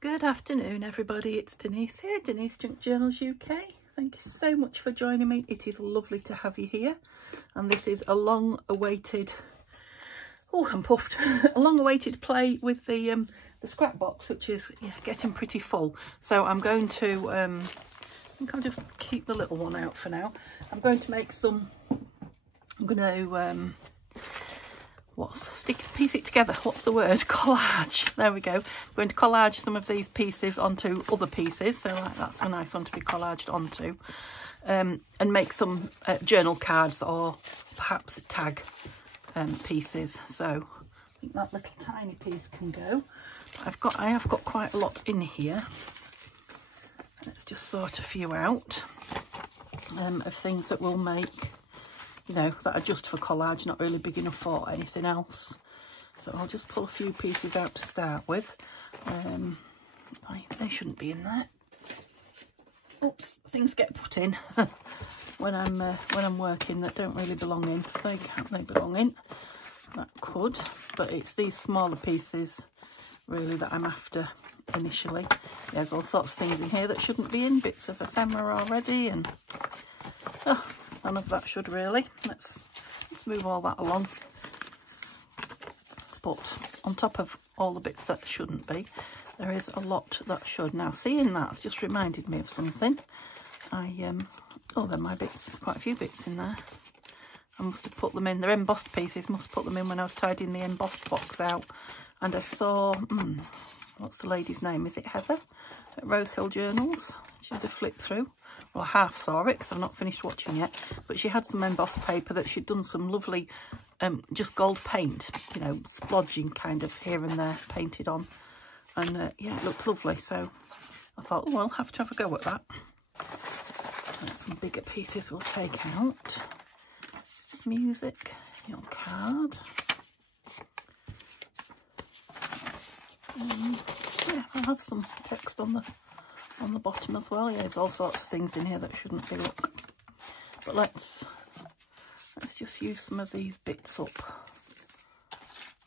Good afternoon everybody, it's Denise here, Denise Junk Journals UK. Thank you so much for joining me. It is lovely to have you here, and this is a long awaited, oh I'm puffed, a long awaited play with the scrap box, which is getting pretty full. So I'm going to, I think I'll just keep the little one out for now. I'm going to make some, I'm going to, piece it together, what's the word, collage, there we go. I'm going to collage some of these pieces onto other pieces, so that's a nice one to be collaged onto, and make some journal cards or perhaps tag pieces. So I think that little tiny piece can go. I have got quite a lot in here. Let's just sort a few out of things that we'll make, you know, that are just for collage, not really big enough for anything else. So I'll just pull a few pieces out to start with. They shouldn't be in there. Oops, things get put in when I'm working that don't really belong in. They belong in. That could, but it's these smaller pieces really that I'm after initially. There's all sorts of things in here that shouldn't be in, bits of ephemera already, and none of that should really. Let's move all that along. But on top of all the bits that shouldn't be, there is a lot that should. Now seeing that's just reminded me of something. Oh, they're my bits. There's quite a few bits in there. I must have put them in. They're embossed pieces. Must put them in when I was tidying the embossed box out. And I saw, what's the lady's name? Is it Heather at Rose Hill Journals? She did a flip through. Well, I half saw it because I've not finished watching yet. But she had some embossed paper that she'd done some lovely, just gold paint, you know, splodging kind of here and there painted on. And yeah, it looked lovely. So I thought, oh, I'll have to have a go at that. There's some bigger pieces we'll take out. Music, your card. Yeah, I'll have some text on the bottom as well. Yeah, there's all sorts of things in here that shouldn't be, look. But let's just use some of these bits up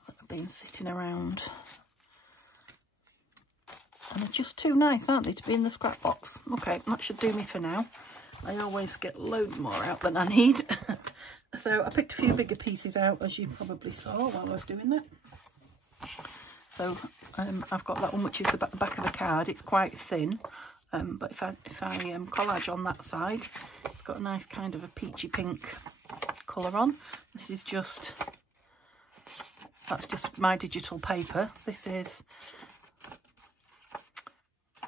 that have been sitting around. And they're just too nice, aren't they, to be in the scrap box. Okay, that should do me for now. I always get loads more out than I need. So I picked a few bigger pieces out, as you probably saw while I was doing that. So I've got that one, which is the back of a card. It's quite thin, but if I collage on that side, it's got a nice kind of a peachy pink colour on. This is just, that's just my digital paper. This is,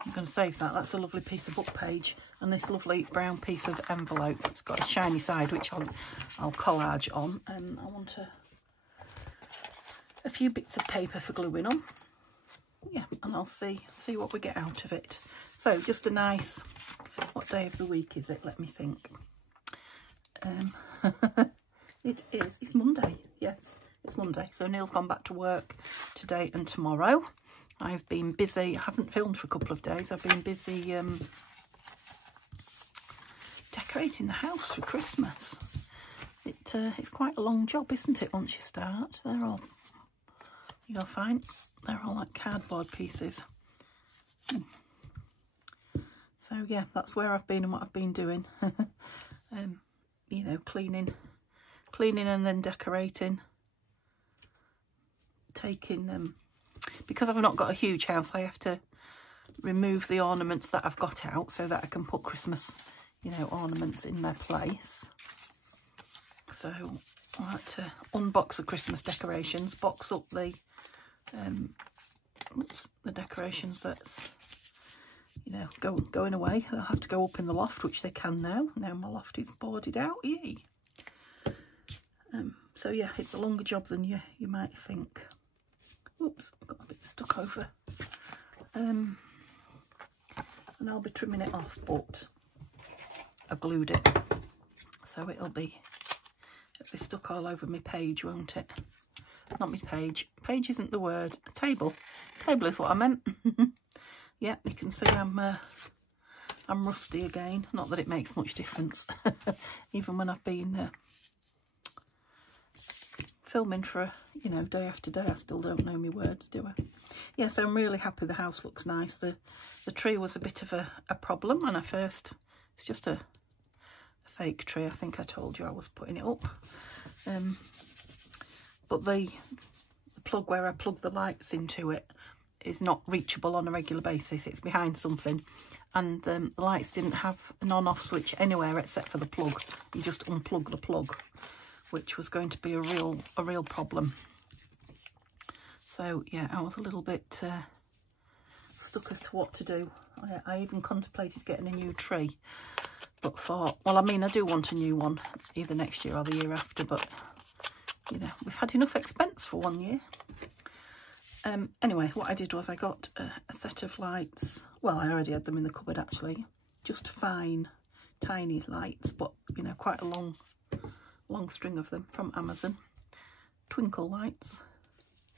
I'm going to save that. That's a lovely piece of book page, and this lovely brown piece of envelope. It's got a shiny side, which I'll collage on, and I want a few bits of paper for gluing on. Yeah, and I'll see what we get out of it. So just a nice, what day of the week is it? Let me think. It's Monday. Yes, it's Monday. So Neil's gone back to work today and tomorrow. I've been busy. I haven't filmed for a couple of days. I've been busy decorating the house for Christmas. It's quite a long job, isn't it, once you start? You'll find they're all like cardboard pieces. So yeah, that's where I've been and what I've been doing. You know, cleaning and then decorating. Taking because I've not got a huge house, I have to remove the ornaments that I've got out so that I can put Christmas, you know, ornaments in their place. So I like to unbox the Christmas decorations, box up the decorations that's, you know, going away. They'll have to go up in the loft, which they can now. Now my loft is boarded out. Yay! So yeah, it's a longer job than you might think. Oops, got a bit stuck over. And I'll be trimming it off, but I've glued it, so it'll be stuck all over my page, won't it? Not my page. Page isn't the word. Table. Table is what I meant. Yeah, you can see I'm rusty again. Not that it makes much difference, even when I've been filming for, you know, day after day. I still don't know my words, do I? Yes, I'm really happy the house looks nice. The tree was a bit of a problem when I first, it's just a fake tree. I think I told you I was putting it up. But the plug where I plug the lights into it is not reachable on a regular basis. It's behind something, and the lights didn't have an on-off switch anywhere except for the plug. You just unplug the plug, which was going to be a real problem. So yeah, I was a little bit stuck as to what to do. I even contemplated getting a new tree, but thought, well, I mean, I do want a new one either next year or the year after, but you know, we've had enough expense for 1 year. Anyway, what I did was I got a set of lights. Well, I already had them in the cupboard actually, just fine tiny lights, but you know, quite a long string of them from Amazon. Twinkle lights,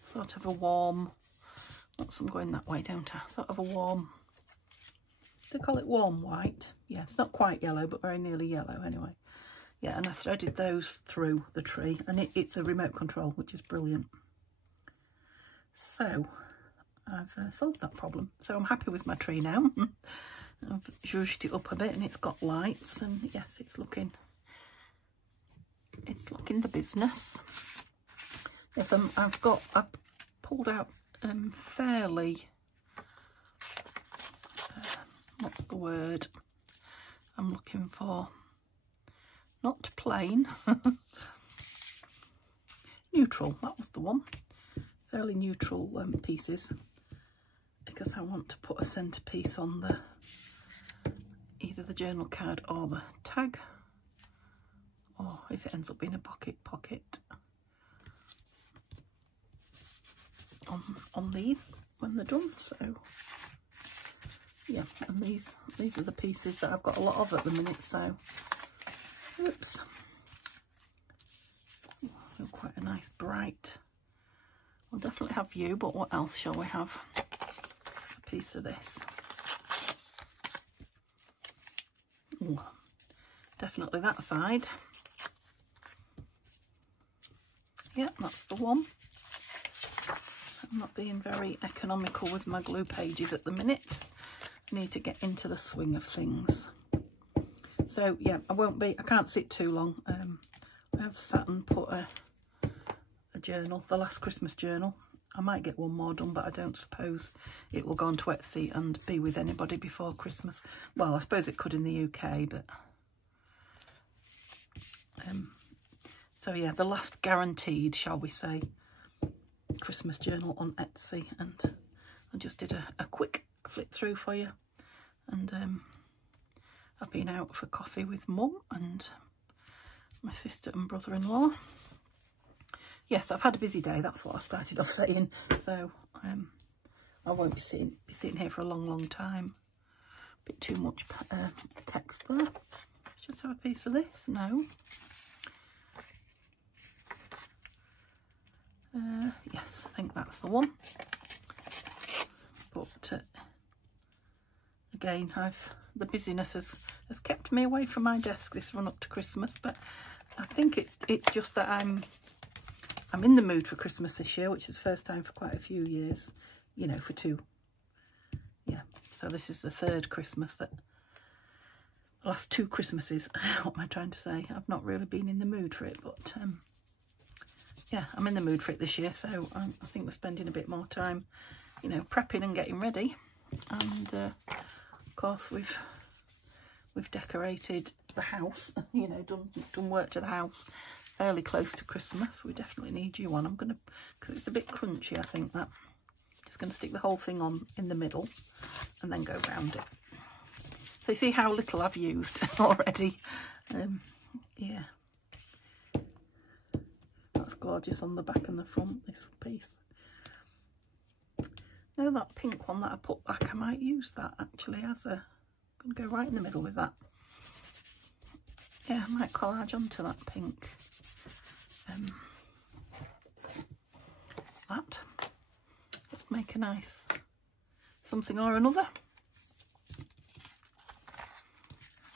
sort of a warm, what's I'm going that way, don't I? Sort of a warm, they call it warm white. Yeah, it's not quite yellow, but very nearly yellow anyway. Yeah, and I threaded those through the tree, and it's a remote control, which is brilliant. So I've solved that problem. So I'm happy with my tree now. I've zhuzhed it up a bit and it's got lights, and yes, it's looking the business. Yes, I've pulled out fairly, what's the word I'm looking for? Not plain, neutral, that was the one. Fairly neutral pieces, because I want to put a centerpiece on the either the journal card or the tag, or if it ends up being a pocket on these when they're done. So yeah, and these are the pieces that I've got a lot of at the minute. So oops, oh, quite a nice bright. We'll definitely have you, but what else shall we have? Let's have a piece of this. Ooh, definitely that side. Yeah, that's the one. I'm not being very economical with my glue pages at the minute. I need to get into the swing of things. So yeah, I can't sit too long. I have sat and put a journal, the last Christmas journal. I might get one more done, but I don't suppose it will go onto Etsy and be with anybody before Christmas. Well, I suppose it could in the UK, but so yeah, the last guaranteed, shall we say, Christmas journal on Etsy. And I just did a quick flip through for you, and I've been out for coffee with Mum and my sister and brother-in-law. Yes, I've had a busy day, that's what I started off saying. So I won't be sitting here for a long time. A bit too much text there. Let's just have a piece of this. No. Yes, I think that's the one. But again, the busyness has kept me away from my desk this run up to Christmas. But I think it's just that I'm in the mood for Christmas this year, which is the first time for quite a few years, you know, for two. Yeah, so this is the third Christmas the last two Christmases, what am I trying to say? I've not really been in the mood for it, but yeah, I'm in the mood for it this year, so I think we're spending a bit more time, you know, prepping and getting ready. And of course we've decorated the house, you know, done work to the house fairly close to Christmas. We definitely need you one. I'm gonna, because it's a bit crunchy, I think, that just gonna stick the whole thing on in the middle and then go round it. So you see how little I've used already. Yeah, that's gorgeous on the back and the front, this piece. Now that pink one that I put back, I might use that actually as a, I'm gonna go right in the middle with that. Yeah, I might collage onto that pink. That. Let's make a nice something or another.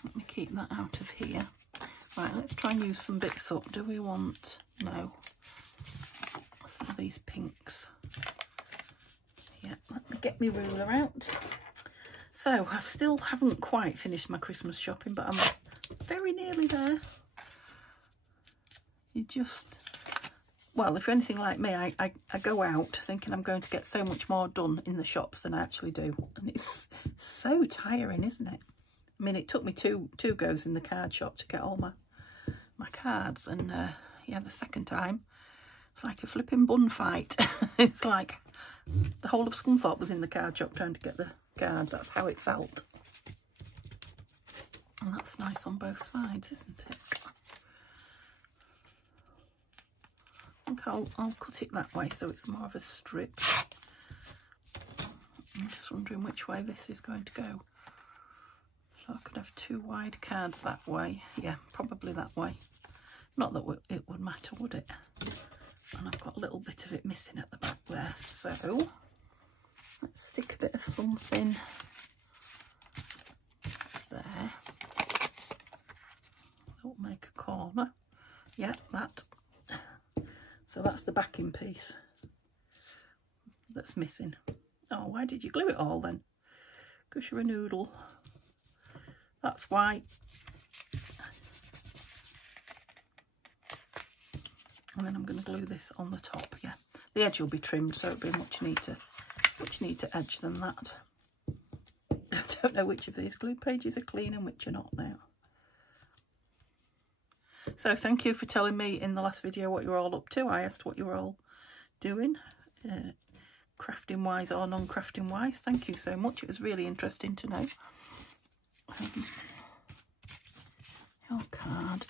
Let me keep that out of here. Right, let's try and use some bits up. Do we want... No. these pinks. Yeah, let me get my ruler out. So I still haven't quite finished my Christmas shopping, but I'm very nearly there. You just, well, if you're anything like me, I go out thinking I'm going to get so much more done in the shops than I actually do. And it's so tiring, isn't it? I mean, it took me two goes in the card shop to get all my cards. And yeah, the second time, it's like a flipping bun fight. It's like the whole of Scunthorpe was in the card shop trying to get the cards. That's how it felt. And that's nice on both sides, isn't it? I think I'll cut it that way so it's more of a strip. I'm just wondering which way this is going to go. So I could have 2 wide cards that way. Yeah, probably that way. Not that it would matter, would it? And I've got a little bit of it missing at the back there. So let's stick a bit of something there. That'll make a corner. Yeah, that. So that's the backing piece that's missing. Oh, why did you glue it all then? Because you're a noodle. That's why. And then I'm going to glue this on the top. Yeah, the edge will be trimmed, so it'll be much neater edge than that. I don't know which of these glue pages are clean and which are not now. So thank you for telling me in the last video what you were all up to. I asked what you were all doing, crafting wise or non-crafting wise. Thank you so much. It was really interesting to know. Your card.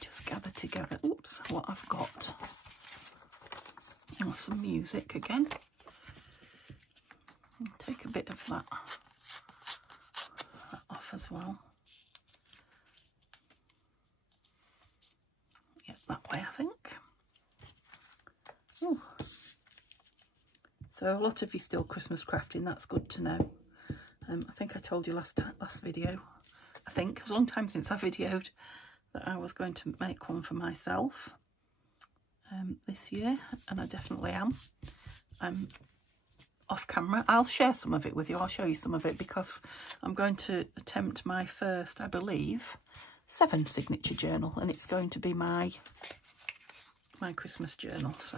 Just gather together. Oops, what I've got. Oh, some music again. I'll take a bit of that off as well. Yeah, that way I think. Ooh. So a lot of you still Christmas crafting, that's good to know. I think I told you last video, I think, it was a long time since I videoed, that I was going to make one for myself this year, and I definitely am. I'm off camera. I'll share some of it with you. I'll show you some of it because I'm going to attempt my first, I believe, 7 signature journal, and it's going to be my Christmas journal. So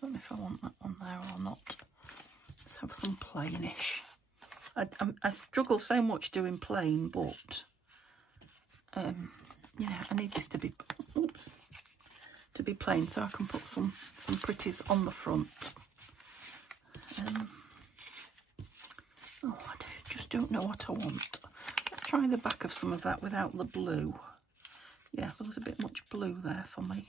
don't know if I want that one there or not. Let's have some plainish. I struggle so much doing plain, but you know, I need this to be, oops, to be plain so I can put some pretties on the front. Oh, I just don't know what I want. Let's try the back of some of that without the blue. Yeah, there was a bit much blue there for me.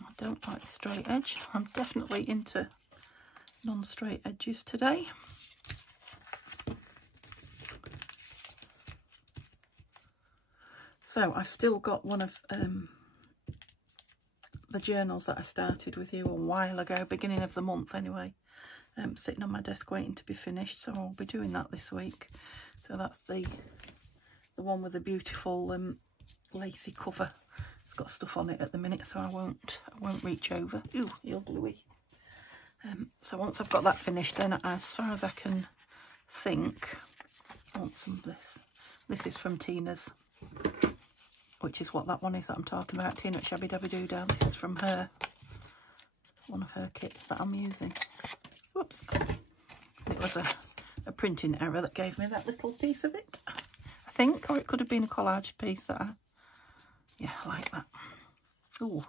I don't like the straight edge. I'm definitely into non-straight edges today. So I've still got one of the journals that I started with you a while ago, beginning of the month anyway, sitting on my desk waiting to be finished, so I'll be doing that this week. So that's the one with the beautiful lacy cover. It's got stuff on it at the minute, so I won't reach over. Ooh, you're gluey. So once I've got that finished, then as far as I can think, I want some of this. This is from Tina's, which is what that one is that I'm talking about, Tina at Shabby Dabby Doodah. This is from her, one of her kits that I'm using. Whoops. It was a printing error that gave me that little piece of it, I think, or it could have been a collage piece that yeah, I like that. Ooh,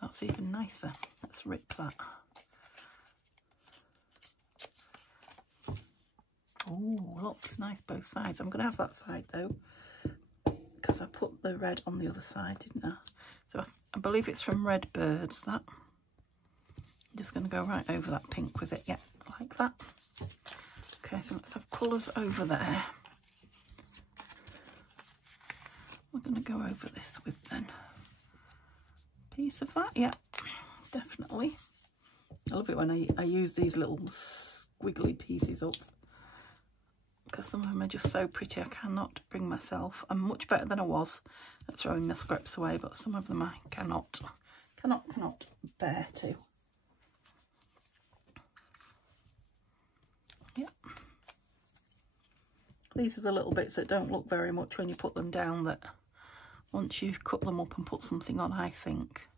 that's even nicer. Let's rip that. Oh, looks nice both sides. I'm going to have that side though, because I put the red on the other side, didn't I? So I believe it's from Red Birds, that. I'm just going to go right over that pink with it, yeah, like that. Okay, so let's have colours over there. We're going to go over this with then a piece of that, yeah, definitely. I love it when I use these little squiggly pieces up because some of them are just so pretty. I cannot bring myself. I'm much better than I was at throwing my scraps away, but some of them I cannot bear to. Yep. These are the little bits that don't look very much when you put them down, that once you cut them up and put something on, I think,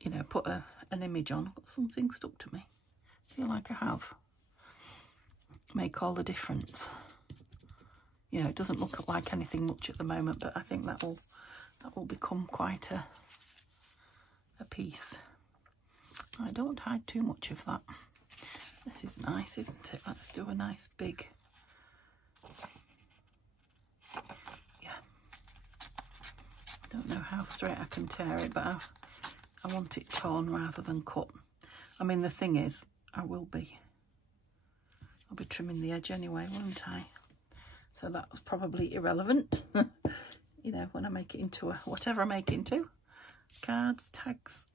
you know, put an image on. I've got something stuck to me. I feel like I have. Make all the difference. You know, it doesn't look like anything much at the moment, but I think that will become quite a piece. I don't hide too much of that. This is nice, isn't it? Let's do a nice big, yeah. Don't know how straight I can tear it, but I want it torn rather than cut. I mean, the thing is, I'll be trimming the edge anyway, won't I? So that was probably irrelevant. You know, when I make it into whatever I make it into. Cards, tags,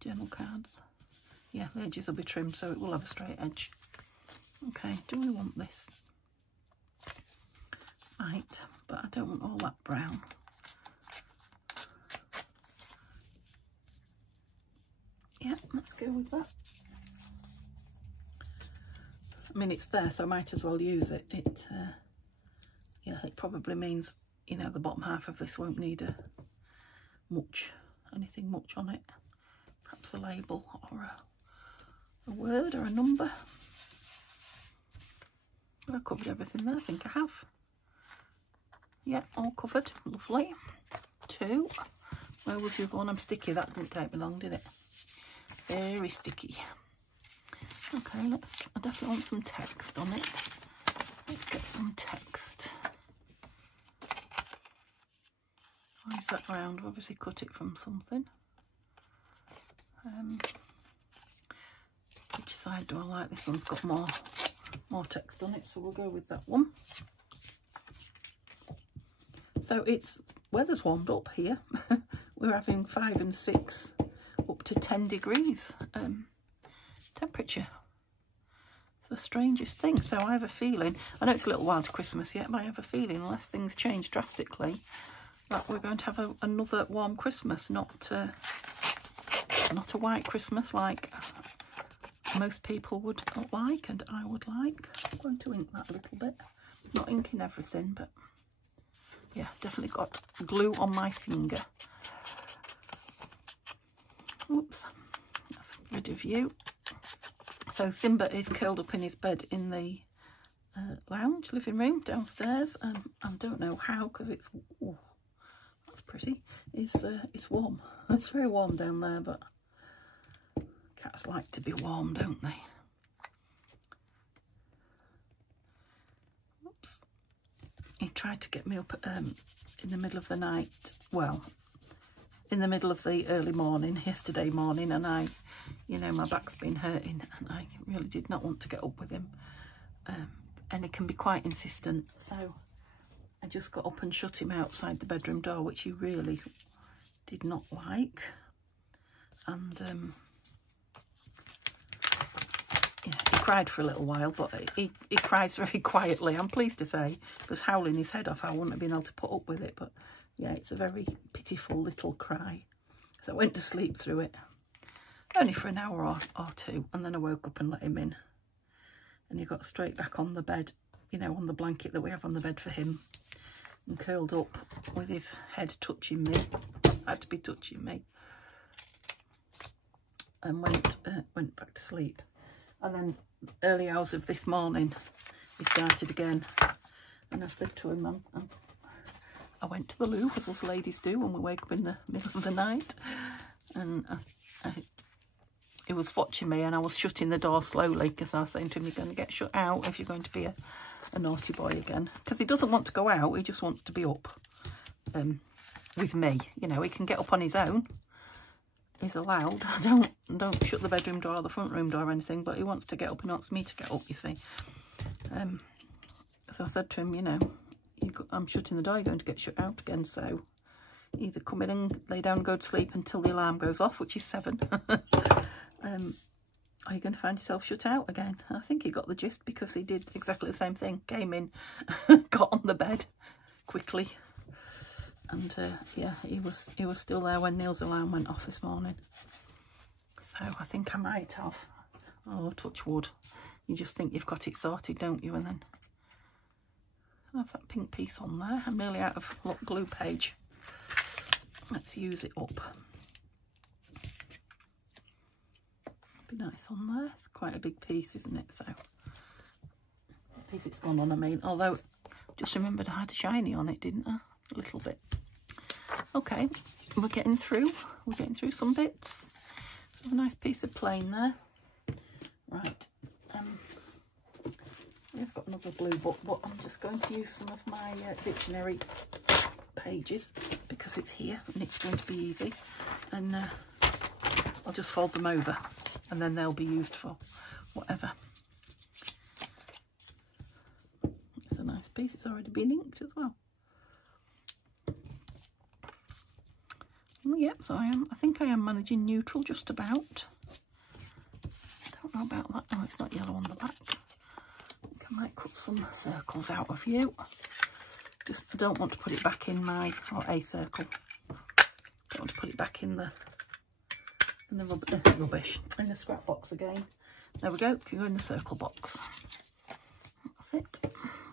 journal cards. Yeah, the edges will be trimmed so it will have a straight edge. Okay, do we want this? Right, but I don't want all that brown. Yeah, let's go with that. I mean, it's there, so I might as well use it. Yeah, it probably means, you know, the bottom half of this won't need anything much on it. Perhaps a label or a word or a number. Have I covered everything there? I think I have. Yeah, all covered. Lovely. 2. Where was the other one? I'm sticky. That didn't take me long, did it? Very sticky. Okay, I definitely want some text on it. Let's get some text. Why is that round? I've obviously cut it from something. Which side do I like? This one's got more text on it, so we'll go with that one. So weather's warmed up here. We're having 5 and 6 up to 10 degrees temperature. It's the strangest thing. So I have a feeling, I know it's a little while to Christmas yet, but I have a feeling unless things change drastically that we're going to have another warm Christmas, not a white Christmas like most people would like and I would like. I'm going to ink that a little bit. Not inking everything, but yeah, definitely got glue on my finger. Oops, that's rid of you. So Simba is curled up in his bed in the lounge, living room downstairs. I don't know how, because it's, oh, that's pretty. It's warm. It's very warm down there, but cats like to be warm, don't they? Oops. He tried to get me up in the middle of the night. Well, in the middle of the early morning, yesterday morning, and you know, my back's been hurting and I really did not want to get up with him. And he can be quite insistent, so I just got up and shut him outside the bedroom door, which he really did not like. And yeah, he cried for a little while, but he cries very quietly, I'm pleased to say. If he was howling his head off, I wouldn't have been able to put up with it, but yeah, it's a very pitiful little cry. So I went to sleep through it, only for an hour or 2, and then I woke up and let him in. And he got straight back on the bed, you know, on the blanket that we have on the bed for him, and curled up with his head touching me. Had to be touching me. And went back to sleep. And then early hours of this morning, he started again. And I said to him, I went to the loo, as us ladies do when we wake up in the middle of the night. And he was watching me, and I was shutting the door slowly because I was saying to him, you're going to get shut out if you're going to be a naughty boy again. Because he doesn't want to go out, he just wants to be up with me. You know, he can get up on his own. He's allowed. I don't shut the bedroom door or the front room door or anything, but he wants to get up. He wants me to get up, you see. So I said to him, you know, I'm shutting the door, you're going to get shut out again, so either come in and lay down and go to sleep until the alarm goes off, which is 7. are you going to find yourself shut out again? And I think he got the gist, because he did exactly the same thing. Came in, got on the bed quickly, and yeah, he was still there when Neil's alarm went off this morning. So I think I might have. Oh, touch wood. You just think you've got it sorted, don't you? And then I have that pink piece on there. I'm nearly out of glue page. Let's use it up. Be nice on there. It's quite a big piece, isn't it? So the piece it's gone on, I mean, although just remembered I had a shiny on it, didn't I? A little bit. Okay, we're getting through some bits. So a nice piece of plain there. Right, we've got another blue book, but I'm just going to use some of my dictionary pages because it's here and it's going to be easy, and I'll just fold them over and then they'll be used for whatever. It's a nice piece. It's already been inked as well. Oh, yep, so I think I am managing neutral just about. Don't know about that. Oh, it's not yellow on the back. I think I might cut some circles out of you. Just I don't want to put it back in my, or a circle. Don't want to put it back in the rubbish, in the scrap box again. There we go, can go in the circle box. That's it.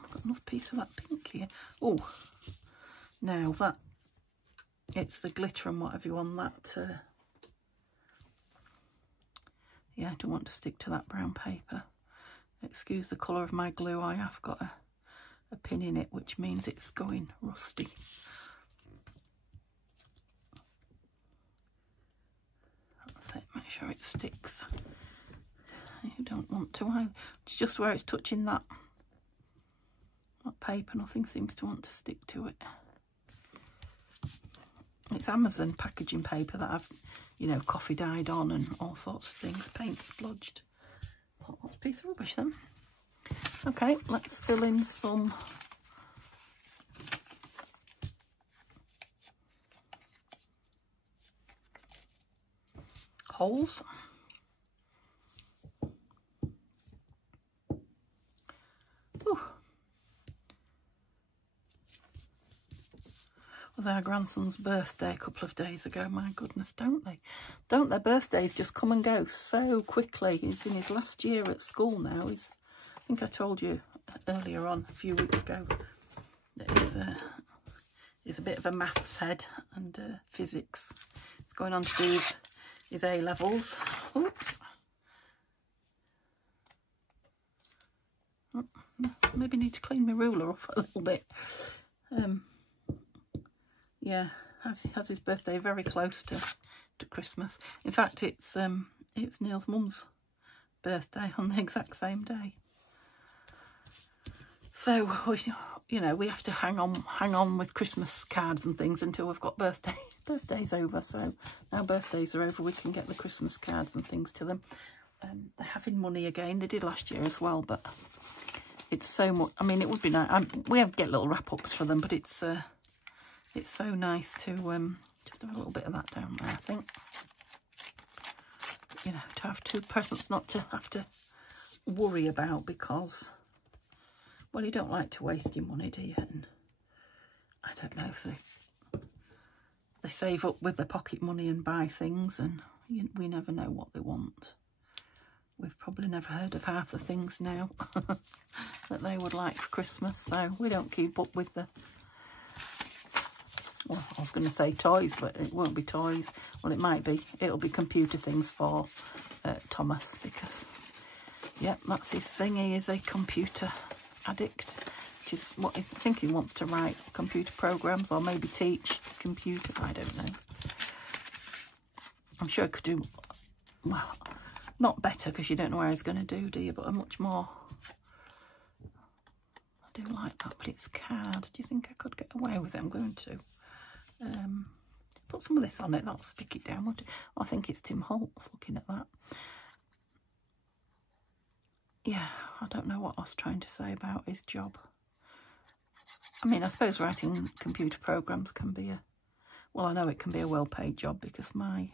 I've got another piece of that pink here. Oh, now that, it's the glitter and whatever you on that. Yeah, I don't want to stick to that brown paper. Excuse the colour of my glue, I have got a pin in it, which means it's going rusty. Make sure it sticks. You don't want to either. It's just where it's touching that paper, nothing seems to want to stick to it. It's Amazon packaging paper that I've, you know, coffee dyed on and all sorts of things, paint splodged. Thought, that's a piece of rubbish then. Okay, let's fill in some holes. Ooh. It was our grandson's birthday a couple of days ago. My goodness, don't they? Don't their birthdays just come and go so quickly? He's in his last year at school now. I think I told you earlier on, a few weeks ago, that he's a bit of a maths head and physics. He's going on to do his A-levels. Oops. Oh, maybe need to clean my ruler off a little bit. Yeah, has his birthday very close to Christmas. In fact, it's Neil's mum's birthday on the exact same day. So, you know, we have to hang on with Christmas cards and things until we've got birthdays over. So now birthdays are over, we can get the Christmas cards and things to them. They're having money again. They did last year as well, but it's so much. I mean, it would be nice. We get little wrap-ups for them, but it's so nice to just have a little bit of that down there, I think. You know, to have two presents not to have to worry about, because, well, you don't like to waste your money, do you? And I don't know if they save up with their pocket money and buy things, and we never know what they want. We've probably never heard of half the things now that they would like for Christmas, so we don't keep up with the, well, I was going to say toys, but it won't be toys. Well, it might be. It'll be computer things for Thomas, because, yeah, that's his thing. He is a computer addict, which is what I think he wants to write computer programs or maybe teach computer. I don't know. I'm sure he could do, well, not better, because you don't know where he's going to do you? But a much more, I do like that, but it's card. Do you think I could get away with it? I'm going to. Put some of this on it, that'll stick it down. I think it's Tim Holtz, looking at that. Yeah, I don't know what I was trying to say about his job. I mean, I suppose writing computer programs can be well, I know it can be a well-paid job, because my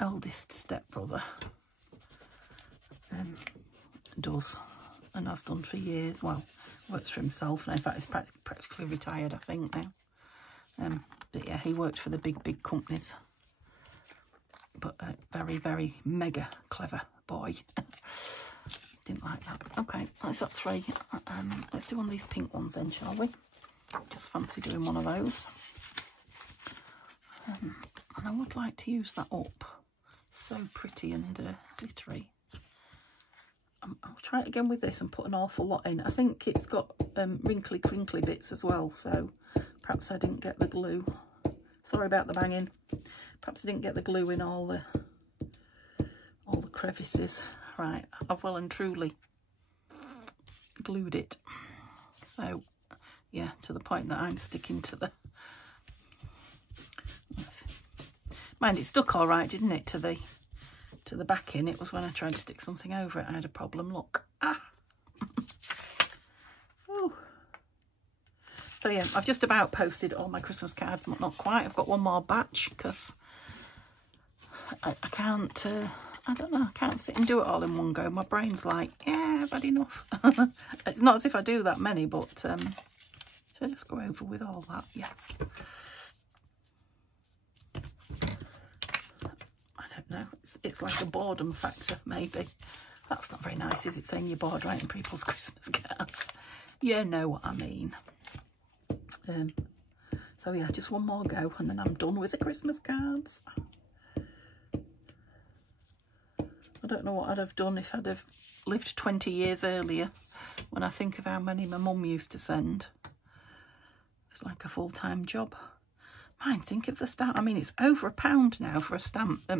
eldest stepbrother does, and has done for years. Well, works for himself now. In fact, he's practically retired, I think, now. But yeah, he worked for the big companies. But a very, very mega clever boy. Didn't like that. Okay, that's up 3. Let's do one of these pink ones then, shall we? Just fancy doing one of those. And I would like to use that up. So pretty and glittery. I'll try it again with this and put an awful lot in. I think it's got wrinkly, crinkly bits as well, so perhaps I didn't get the glue. Sorry about the banging. Perhaps I didn't get the glue in all the crevices. Right, I've well and truly glued it. So, yeah, to the point that I'm sticking to the... Mind, it stuck all right, didn't it, to the backing. It was when I tried to stick something over it I had a problem. Look. Ah! Ooh. So yeah, I've just about posted all my Christmas cards, but not quite. I've got one more batch because I can't, I don't know, I can't sit and do it all in one go. My brain's like, yeah, I've had enough. It's not as if I do that many, but should I just go over with all that? Yes. No, it's like a boredom factor, maybe. That's not very nice, is it, saying you're bored writing people's Christmas cards? You know what I mean. So yeah, just one more go and then I'm done with the Christmas cards. I don't know what I'd have done if I'd have lived 20 years earlier, when I think of how many my mum used to send. It's like a full-time job. Mind, think of the stamp. I mean, it's over £1 now for a stamp.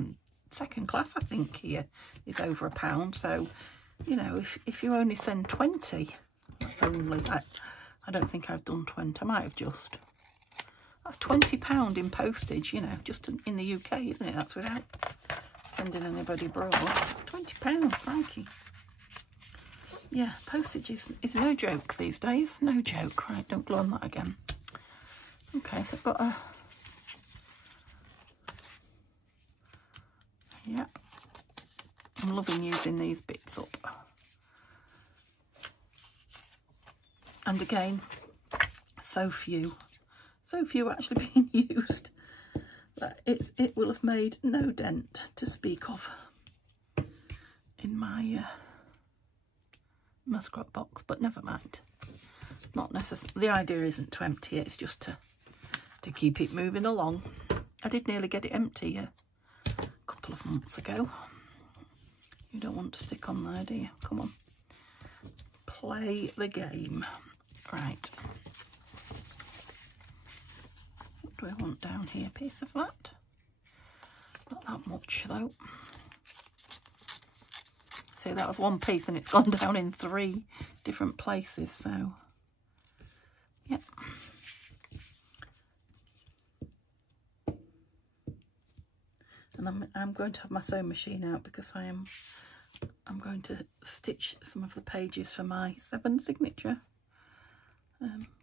Second class, I think, here is over £1. So, you know, if you only send 20, only, I don't think I've done 20. I might have just. That's £20 in postage, you know, just in the UK, isn't it? That's without sending anybody abroad. £20, crikey. Yeah, postage is no joke these days. No joke. Right, don't glue on that again. Okay, so I've got a... Yeah, I'm loving using these bits up. And again, so few actually being used that it will have made no dent to speak of in my my scrap box, but never mind. Not necessary. The idea isn't to empty it, it's just to keep it moving along. I did nearly get it empty a couple of months ago. You don't want to stick on there, do you? Come on. Play the game. Right. What do I want down here? A piece of that? Not that much though. See, that was one piece and it's gone down in 3 different places, so yep. And I'm going to have my sewing machine out because I'm going to stitch some of the pages for my 7 signature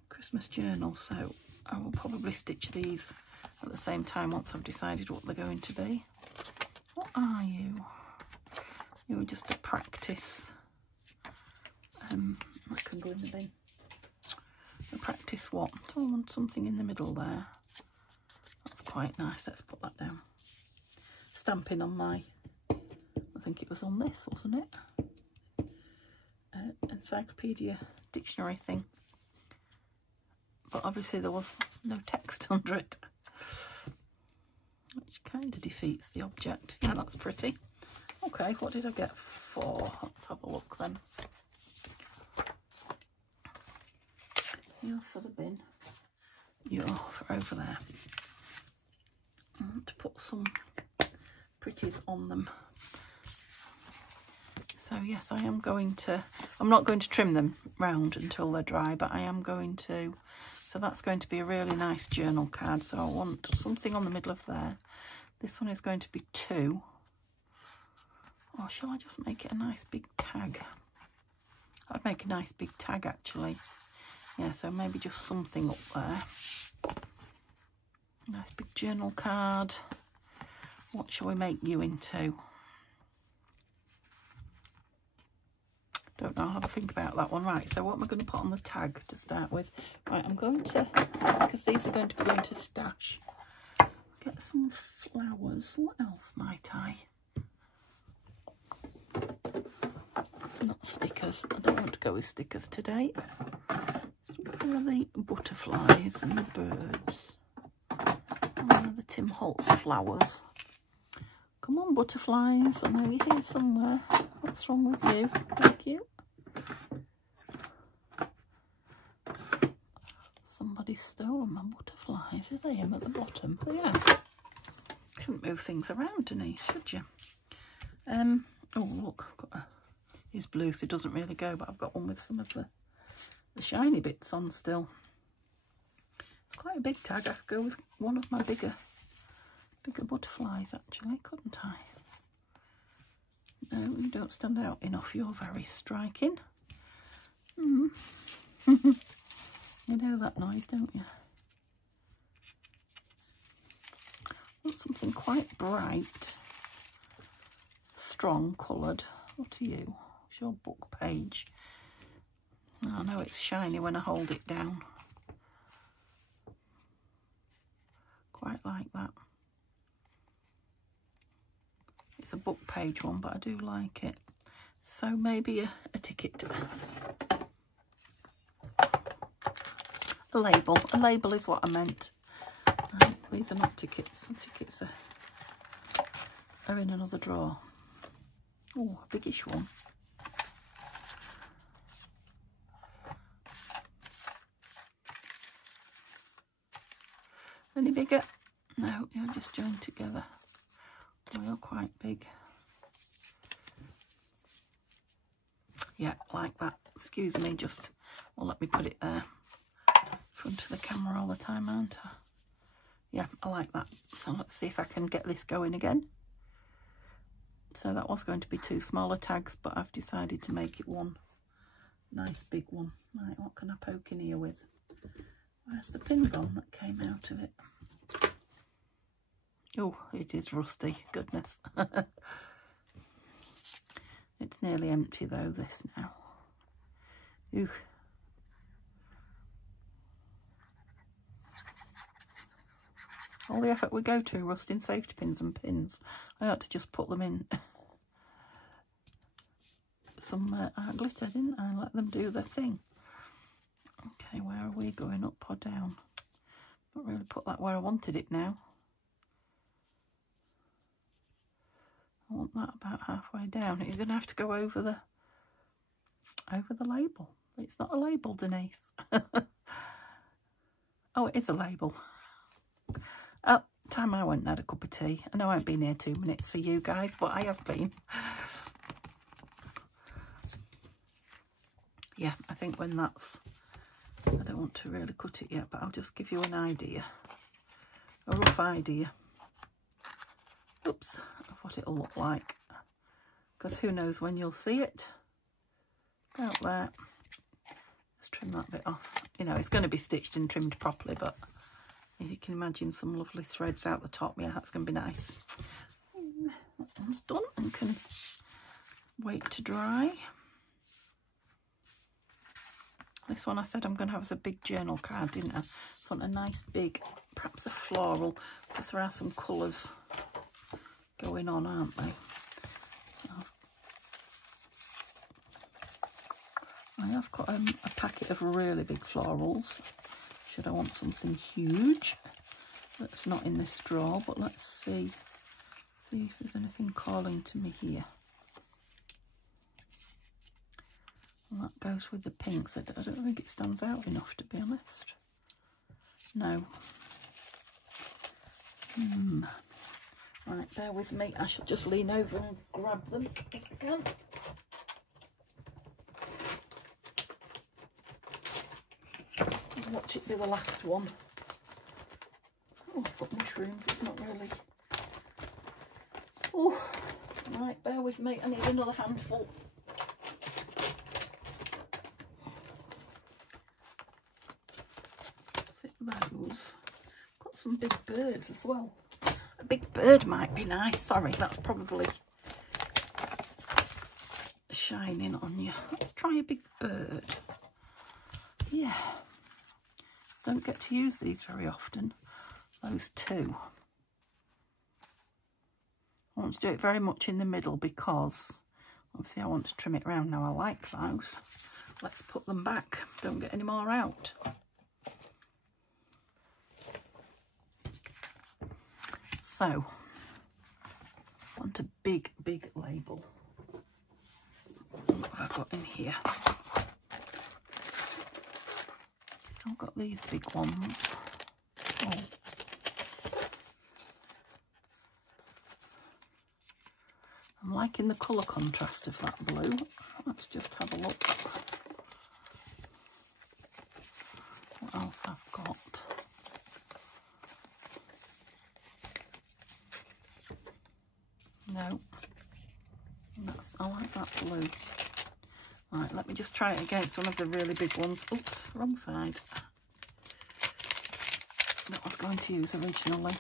Christmas journal, so I will probably stitch these at the same time once I've decided what they're going to be. What are you? You're just a practice. That can go in the bin. A practice what? I want something in the middle there. That's quite nice. Let's put that down. Stamping on my, I think it was on this, wasn't it? Encyclopedia dictionary thing. But obviously there was no text under it, which kind of defeats the object. Yeah, that's pretty. Okay, what did I get for? Let's have a look then. You're for the bin. You're for over there. I want to put some pretties on them. So yes, I am going to, I'm not going to trim them round until they're dry, but I am going to. So that's going to be a really nice journal card. So I want something on the middle of there. This one is going to be 2. Or shall I just make it a nice big tag? I'd make a nice big tag actually. Yeah, so maybe just something up there. Nice big journal card. What shall we make you into? Don't know, I'll have a think about that one. Right, so what am I going to put on the tag to start with? Right, I'm going to, because these are going to be going to stash, get some flowers. What else might I? Not stickers. I don't want to go with stickers today. Where are the butterflies and the birds? Where are the Tim Holtz flowers? Come on, butterflies. I know you're here somewhere. What's wrong with you? Thank you. Somebody's stolen my butterflies. Are they at the bottom? They are. Shouldn't move things around, Denise, should you? Oh, look. I've got a... He's blue, so it doesn't really go, but I've got one with some of the shiny bits on still. It's quite a big tag. I could go with one of my bigger butterflies, actually, couldn't I? No, you don't stand out enough. You're very striking. You know that noise, don't you? Want something quite bright, strong coloured. What are you? It's your book page. Oh, I know it's shiny when I hold it down. Quite like that. It's a book page one, but I do like it. So maybe a ticket. A label. A label is what I meant. These are not tickets. The tickets are in another drawer. Oh, a biggish one. Any bigger? No, you're just joined together. Oh, you're quite big. Yeah, like that. Excuse me, just, well, let me put it there. In front of the camera all the time, aren't I? Yeah, I like that. So let's see if I can get this going again. So that was going to be 2 smaller tags, but I've decided to make it one nice big one. Right, what can I poke in here with? Where's the pin gone that came out of it? Oh, it is rusty, goodness. It's nearly empty though, this now. Ooh. All the effort we go to rusting safety pins and pins. I ought to just put them in some art glitter, didn't I? Let them do their thing. Okay, where are we going, up or down? Not really put that where I wanted it now. I want that about halfway down. You're going to have to go over the label. It's not a label, Denise. Oh, it is a label. Oh, time I went and had a cup of tea. I know I haven't been here 2 minutes for you guys, but I have been. Yeah, I think when that's... I don't want to really cut it yet, but I'll just give you an idea. A rough idea. Oops, of what it'll look like. Because who knows when you'll see it. Out there. Let's trim that bit off. You know, it's going to be stitched and trimmed properly, but if you can imagine some lovely threads out the top, yeah, that's going to be nice. That one's done and can wait to dry. This one I said I'm going to have as a big journal card, didn't I? Just want a nice big, perhaps a floral, because there are some colours going on, aren't they? I have got a packet of really big florals. Should I want something huge that's not in this drawer, but let's see if there's anything calling to me here. And that goes with the pinks. I don't think it stands out enough, to be honest. No. Right, bear with me. I shall just lean over and grab them if I can. Watch it be the last one. Oh, I've got mushrooms. It's not really... Oh, right, bear with me. I need another handful. Those. Got some big birds as well. I A big bird might be nice. Sorry, that's probably shining on you. Let's try a big bird. Yeah. Don't get to use these very often. Those two. I want to do it very much in the middle because obviously I want to trim it round now. I like those. Let's put them back. Don't get any more out. So, I want a big, big label. What have I got in here? Still got these big ones. Oh. I'm liking the colour contrast of that blue. Let's just have a look. What else I've got? No. I like that blue. Right, let me just try it against one of the really big ones. Oops, wrong side. That I was going to use originally.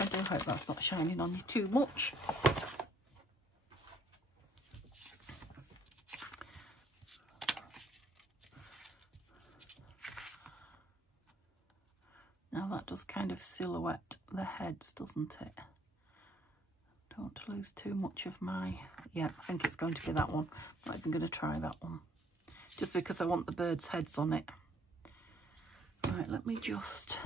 I do hope that's not shining on you too much. Now that does kind of silhouette the heads, doesn't it? Don't want to lose too much of my... Yeah, I think it's going to be that one. I'm not even going to try that one. Just because I want the birds' heads on it. Right, let me just...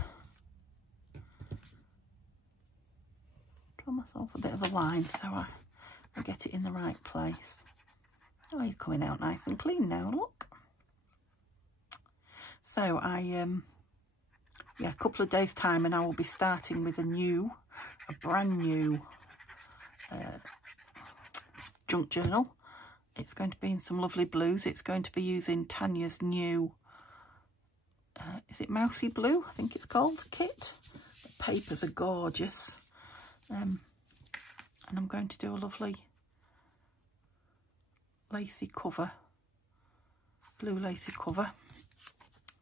draw myself a bit of a line so I get it in the right place. Oh, you're coming out nice and clean now, look. So yeah, a couple of days time and I will be starting with a brand new junk journal. It's going to be in some lovely blues. It's going to be using Tanya's new, is it Mousy Blue? I think it's called, kit. The papers are gorgeous. And I'm going to do a lovely lacy cover, blue lacy cover,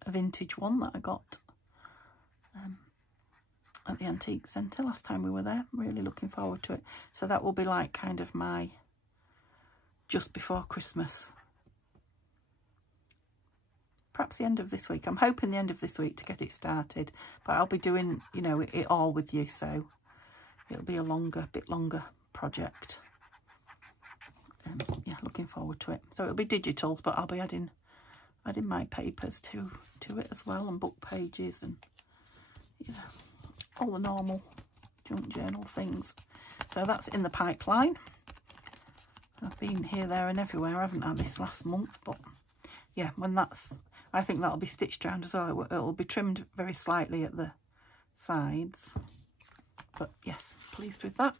a vintage one that I got at the Antique Centre last time we were there. I'm really looking forward to it. So that will be like kind of my just before Christmas. Perhaps the end of this week. I'm hoping the end of this week to get it started. But I'll be doing, you know, it all with you. So it'll be a bit longer project. Yeah, looking forward to it. So it'll be digitals, but I'll be adding my papers to it as well, and book pages and, you know, all the normal junk journal things. So that's in the pipeline. I've been here, there and everywhere, haven't I, this last month? But yeah, when that's, I think that'll be stitched around as well. It'll be trimmed very slightly at the sides. But yes, pleased with that.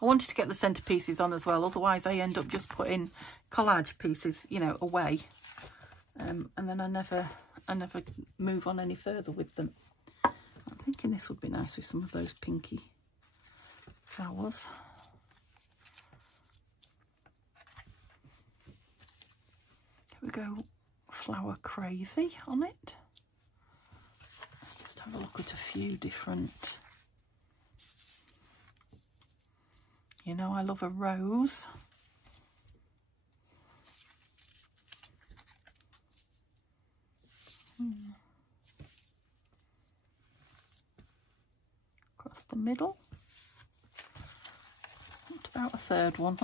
I wanted to get the centerpieces on as well, otherwise I end up just putting collage pieces, you know, away. And then I never move on any further with them. I'm thinking this would be nice with some of those pinky flowers. Here we go, Flower Crazy on it. Let's just have a look at a few different... You know, I love a rose. Across the middle. What about a third one?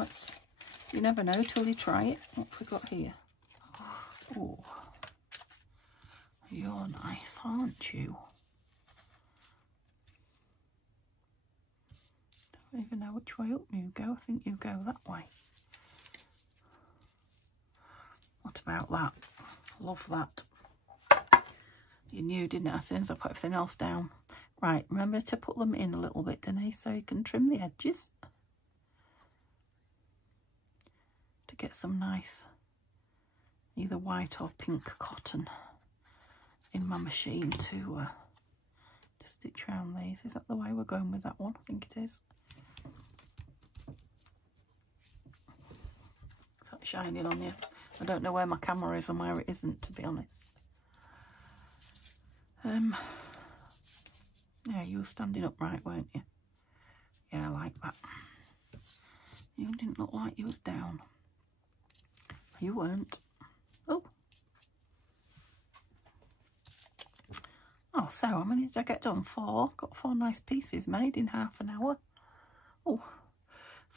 You never know till you try it. What have we got here? Oh, you're nice, aren't you? Don't even know which way up you go. I think you go that way. What about that? Love that. You knew, didn't it, as soon as I put everything else down. Right, remember to put them in a little bit, Denise, so you can trim the edges. To get some nice, either white or pink cotton in my machine to stitch around these. Is that the way we're going with that one? I think it is. Is that shining on you? I don't know where my camera is and where it isn't, to be honest. Yeah, you were standing upright, weren't you? Yeah, I like that. You didn't look like you was down. You weren't. Oh. Oh, so how many did I get done? 4. Got 4 nice pieces made in half an hour. Oh,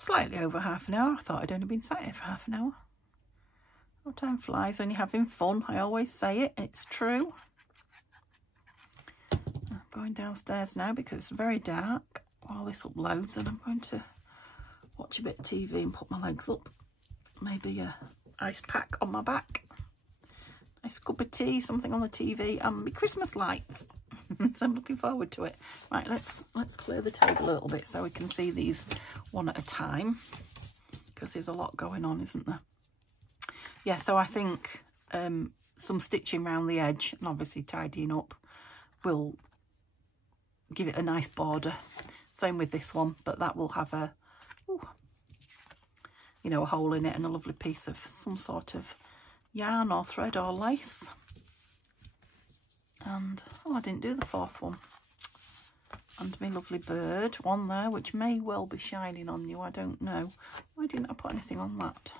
slightly over half an hour. I thought I'd only been sat here for half an hour. Oh, time flies when you're having fun. I always say it. It's true. I'm going downstairs now because it's very dark while this uploads, and I'm going to watch a bit of TV and put my legs up. Maybe a ice pack on my back. Nice cup of tea, something on the TV, and my Christmas lights. So I'm looking forward to it. Right, let's clear the table a little bit so we can see these one at a time, because there's a lot going on, isn't there? Yeah, so I think some stitching around the edge and obviously tidying up will give it a nice border. Same with this one, but that will have a, you know, a hole in it and a lovely piece of some sort of yarn or thread or lace. And oh, I didn't do the 4th one. And my lovely bird, one there, which may well be shining on you, I don't know. Why didn't I put anything on that?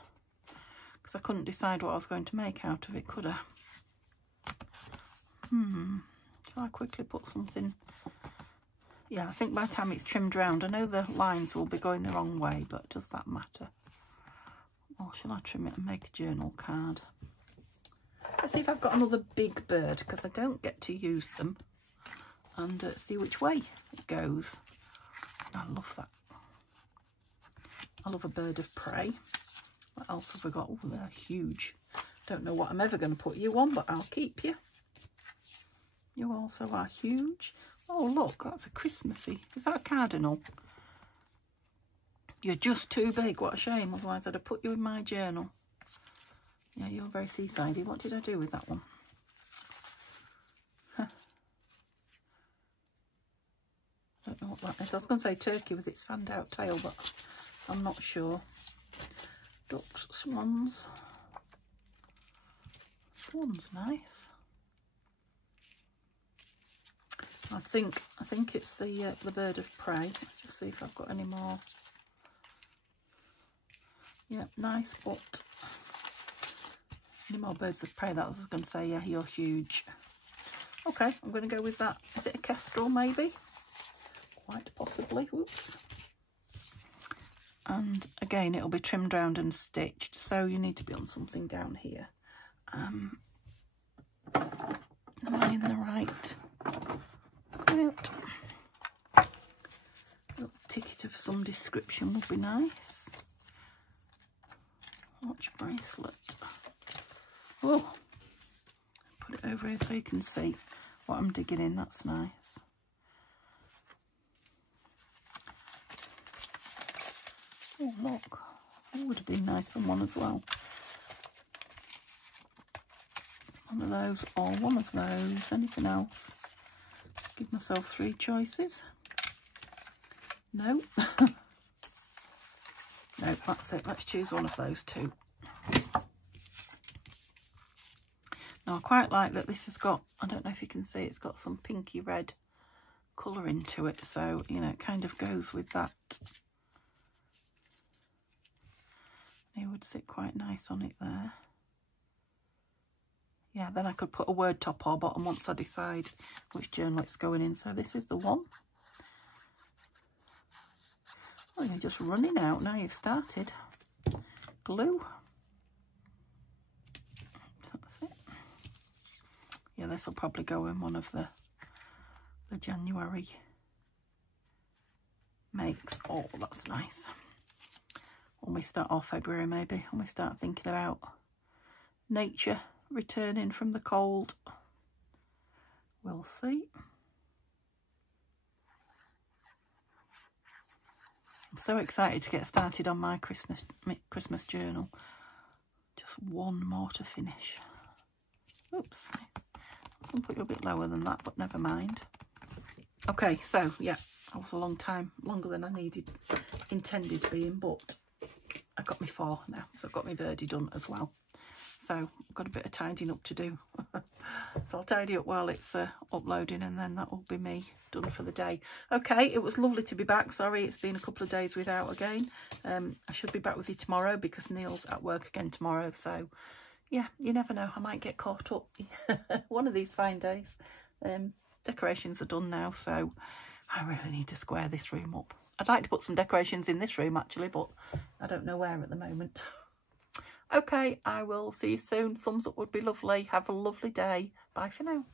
Because I couldn't decide what I was going to make out of it, could I? Shall I quickly put something? Yeah, I think by the time it's trimmed round, I know the lines will be going the wrong way, but does that matter? Or shall I trim it and make a journal card? Let's see if I've got another big bird, because I don't get to use them. And see which way it goes. I love that. I love a bird of prey. What else have we got? Oh, they're huge. Don't know what I'm ever going to put you on, but I'll keep you. You also are huge. Oh, look, that's a Christmassy. Is that a cardinal? You're just too big. What a shame. Otherwise, I'd have put you in my journal. Yeah, you're very seasidey. What did I do with that one? Huh. Don't know what that is. I was going to say turkey with its fanned out tail, but I'm not sure. Ducks, swans. Swan's nice. I think it's the bird of prey. Let's just see if I've got any more. Yeah, nice, but any more birds of prey? That was going to say, yeah, you're huge. Okay, I'm going to go with that. Is it a kestrel, maybe? Quite possibly. Whoops. And again, it'll be trimmed round and stitched, so you need to be on something down here. Am I in the right? Out. A little ticket of some description would be nice. Watch bracelet. Oh, put it over here so you can see what I'm digging in. That's nice. Oh, look. That would have been nice on one as well. One of those or one of those. Anything else? Give myself 3 choices. No. No, that's it. Let's choose one of those 2. Now, I quite like that this has got, I don't know if you can see, it's got some pinky red colour into it. So, you know, it kind of goes with that. It would sit quite nice on it there. Yeah, then I could put a word top or bottom once I decide which journal it's going in. So this is the one. Oh, you're just running out now you've started. Glue. That's it. Yeah, this will probably go in one of the January makes. Oh, that's nice. When we start off February, maybe, when we start thinking about nature returning from the cold. We'll see. I'm so excited to get started on my Christmas journal. Just one more to finish. Oops. I was going to put you a bit lower than that, but never mind. Okay, so yeah, that was a long time, longer than I intended being, but I got my 4 now, so I've got my birdie done as well. So I've got a bit of tidying up to do. So I'll tidy up while it's uploading, and then that will be me done for the day. Okay, it was lovely to be back. Sorry, it's been a couple of days without again. I should be back with you tomorrow because Neil's at work again tomorrow. So yeah, you never know. I might get caught up one of these fine days. Decorations are done now, so I really need to square this room up. I'd like to put some decorations in this room actually, but I don't know where at the moment. Okay, I will see you soon. Thumbs up would be lovely. Have a lovely day. Bye for now.